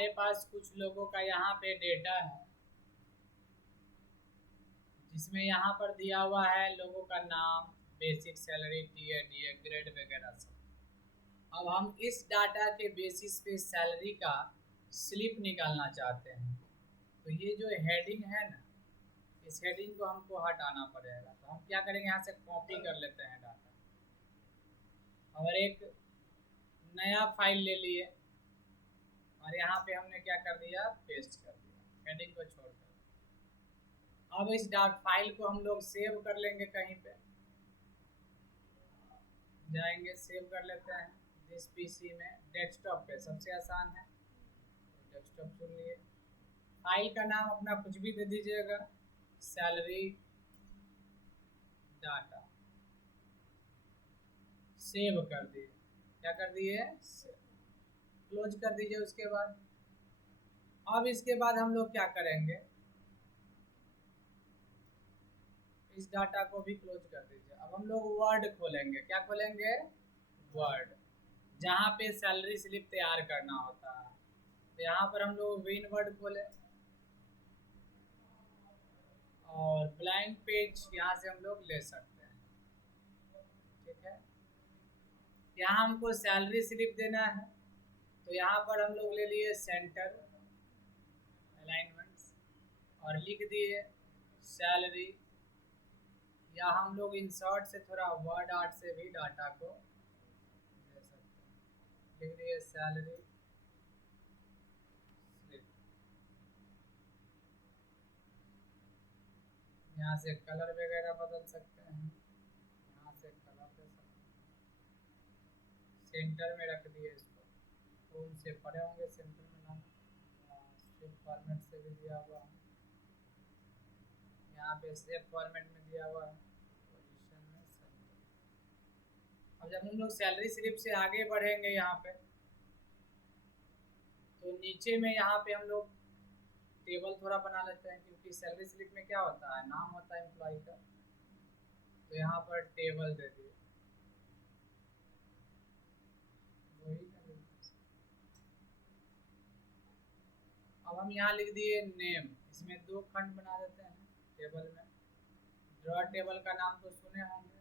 हमारे पास कुछ लोगों का यहाँ पे डेटा है, जिसमें यहाँ पर दिया हुआ है लोगों का नाम, basic salary, TA, DA, grade वगैरह सब। अब हम इस डाटा के बेसिस पे सैलरी का स्लिप निकालना चाहते हैं। तो ये जो हेडिंग है ना, इस हेडिंग को हमको हटाना पड़ेगा। तो हम क्या करेंगे, यहाँ से कॉपी कर लेते हैं डाटा और एक नया फाइल ले लिए और यहाँ पे हमने क्या कर दिया, पेस्ट कर दिया हेडिंग को छोड़कर। अब इस डाट फाइल को हम लोग सेव कर लेंगे, कहीं पे जाएंगे, सेव कर लेते हैं जिस पीसी में, डेस्कटॉप पे सबसे आसान है, डेस्कटॉप चुन लिए। फाइल का नाम अपना कुछ भी दे दीजिएगा, सैलरी डाटा, सेव कर दिए। क्या कर दिए, क्लोज कर दीजिए। उसके बाद अब इसके बाद हम लोग क्या करेंगे, इस डाटा को भी क्लोज कर दीजिए। अब हम लोग वर्ड खोलेंगे। क्या खोलेंगे, वर्ड, जहाँ पे सैलरी स्लिप तैयार करना होता है। तो यहाँ पर हम लोग विन वर्ड खोले और ब्लैंक पेज यहाँ से हम लोग ले सकते हैं। ठीक है, यहाँ हमको सैलरी स्लिप देना है, तो यहाँ पर हम लोग ले लिए सेंटर अलाइनमेंट्स और लिख दिए सैलरी, या हम लोग इंसर्ट से थोड़ा वर्ड आर्ट से भी डाटा को दे सकते हैं। लिख दिए सैलरी स्लिप। यहाँ से कलर वगैरह बदल सकते हैं, यहाँ से कलर दे सकते हैं। सेंटर में रख दिए इसको, तो उनसे पड़े होंगे सेंटर में लाना। स्लिप फॉर्मेट से भी दिया हुआ है, यहाँ पे स्लिप फॉर्मेट में दिया हुआ है, पोजीशन में सेंटर। अब जब हम लोग सैलरी स्लिप से आगे बढ़ेंगे यहाँ पे, तो नीचे में यहाँ पे हम लोग टेबल थोड़ा बना लेते हैं, क्योंकि सैलरी स्लिप में क्या होता है, नाम होता है एम्प्लॉय का। तो यहाँ पर टेबल दे दिए, वही ना। अब हम यहाँ लिख दिए नेम, इसमें दो खंड बना देते हैं टेबल में। ड्रॉ टेबल का नाम तो सुने होंगे,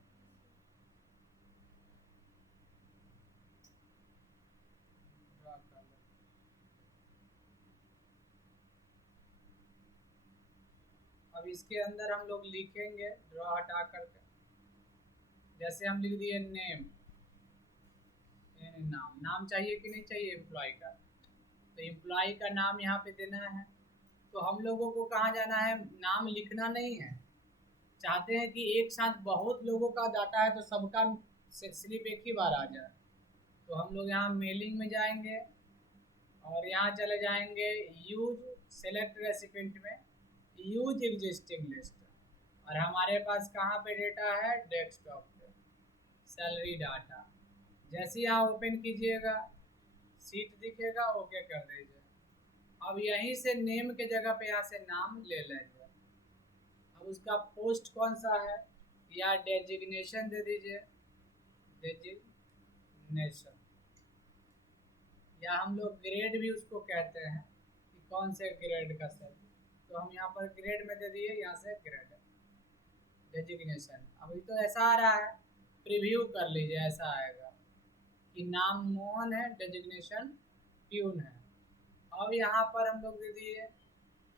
ड्रॉ कर लो। अब इसके अंदर हम लोग लिखेंगे ड्रॉ हटा करके, जैसे हम लिख दिए नेम, नाम, नाम चाहिए कि नहीं चाहिए एम्प्लॉय का, तो एम्प्लॉय का नाम यहाँ पे देना है। तो हम लोगों को कहाँ जाना है, नाम लिखना नहीं है, चाहते हैं कि एक साथ बहुत लोगों का डाटा है तो सबका स्लिप एक ही बार आ जाए। तो हम लोग यहाँ मेलिंग में जाएंगे और यहाँ चले जाएंगे यूज सेलेक्ट रेसिपेंट में, यूज एग्जिस्टिंग लिस्ट, और हमारे पास कहाँ पे डेटा है, डेस्कटॉप पे सैलरी डाटा। जैसे यहाँ ओपन कीजिएगा सीट दिखेगा, ओके कर दीजिए। अब यहीं से नेम के जगह पे यहाँ से नाम ले लेंगे। अब उसका पोस्ट कौन सा है, या डेजिग्नेशन दे दीजिए, डेजिग्नेशन, या हम लोग ग्रेड भी उसको कहते हैं कि कौन से ग्रेड का सर। तो हम यहाँ पर ग्रेड में दे दिए, यहाँ से ग्रेड डेजिग्नेशन। अभी तो ऐसा आ रहा है, प्रीव्यू कर लीजिए, ऐसा आएगा कि नाम मोहन है, डेजिग्नेशन प्यून है। अब यहाँ पर हम लोग दे दिए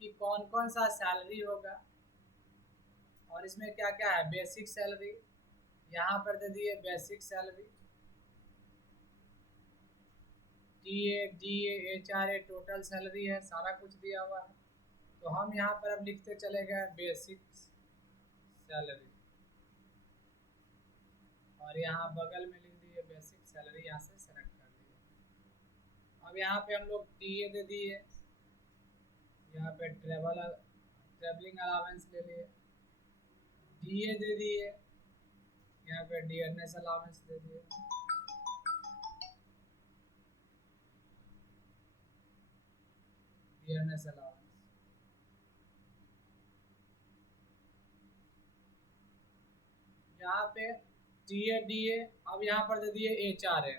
कि कौन कौन सा सैलरी होगा, और इसमें क्या क्या है, बेसिक सैलरी, यहाँ पर दे दिए basic salary, TA, DA, HRA, total salary है, सारा कुछ दिया हुआ है। तो हम यहाँ पर अब लिखते चले गए बेसिक सैलरी, और यहाँ बगल में लिख दिए बेसिक सैलरी, यहाँ से सेलेक्ट कर दिए। अब यहाँ पे हम लोग टीए दे दिए, यहाँ पे ट्रेवलिंग अलावेंस ले लिए, डीए दे दिए, यहाँ पे डियरनेस अलावेंस दे दिए, डियरनेस अलावेंस। यहाँ पे टीए डीए, अब यहाँ पर दे दिए एचआरए,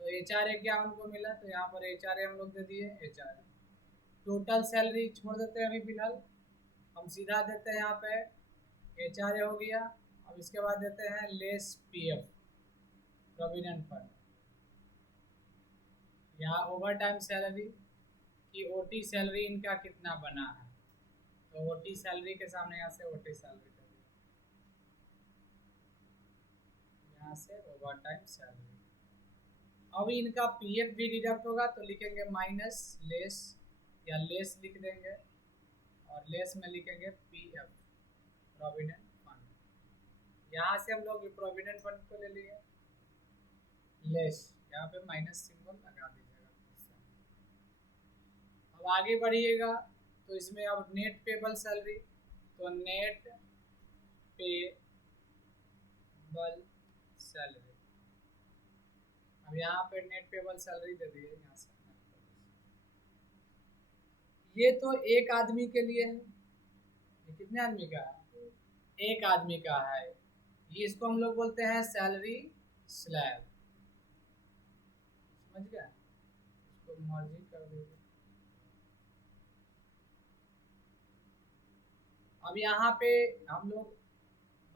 तो HRA क्या उनको मिला, तो यहाँ पर HRA हम लोग दे दिए HRA। टोटल सैलरी छोड़ देते हैं अभी फिलहाल, हम सीधा देते हैं यहाँ पे HRA हो गया। अब इसके बाद देते हैं लेस PF प्रोविडेंट फंड। यहाँ ओवर टाइम सैलरी की OT सैलरी इनका कितना बना है, तो OT सैलरी के सामने यहाँ से OT सैलरी कर दिया, यहाँ से ओवर टाइम सैलरी। अब इनका PF भी डिडक्ट होगा तो लिखेंगे माइनस लेस, या लेस लिख देंगे और लेस में लिखेंगे PF प्रोविडेंट फंड। यहाँ से हम लोग प्रोविडेंट फंड को ले लिए लेस, यहाँ पे माइनस सिंबल लगा दीजिएगा। अब आगे बढ़िएगा तो इसमें अब नेट पेबल सैलरी, तो नेट पेबल सैलरी, अब यहाँ पे नेट पेबल सैलरी दे दिए यहाँ से। ये तो एक आदमी के लिए है, ये कितने आदमी का है, एक आदमी का है। ये इसको हम लोग बोलते हैं सैलरी स्लैब, समझ गया, इसको मर्जी कर दीजिए। अब यहाँ पे हम लोग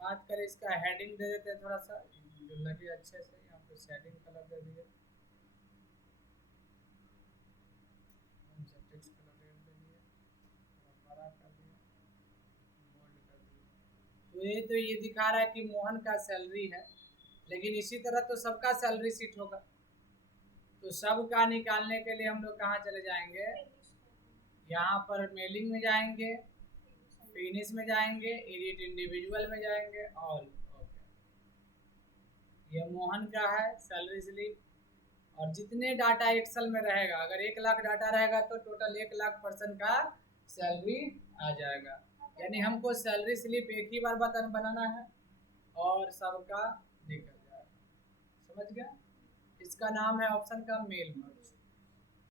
बात करें, इसका हेडिंग दे देते हैं थोड़ा सा जो लगे अच्छे से। यहाँ पे शेडिंग कलर दे दिए, टेक्स्ट कलर दे दिए, बड़ा कर दिया, बोल्ड कर दिया। तो ये दिखा रहा है कि मोहन का सैलरी है, लेकिन इसी तरह तो सबका सैलरी शीट होगा। तो सबका निकालने के लिए हम लोग कहाँ चले जाएंगे, यहाँ पर मेलिंग में जाएंगे, फिनिश में जाएंगे, एडिट इंडिविजुअल में जाएंगे, ऑल। ये मोहन का है सैलरी स्लिप, और जितने डाटा एक्सेल में रहेगा, अगर 1 लाख डाटा रहेगा तो टोटल 1 लाख पर्सन का सैलरी आ जाएगा। यानी हमको सैलरी स्लिप एक ही बार बटन बनाना है और सबका निकल जाएगा, समझ गया। इसका नाम है ऑप्शन का मेल मर्ज।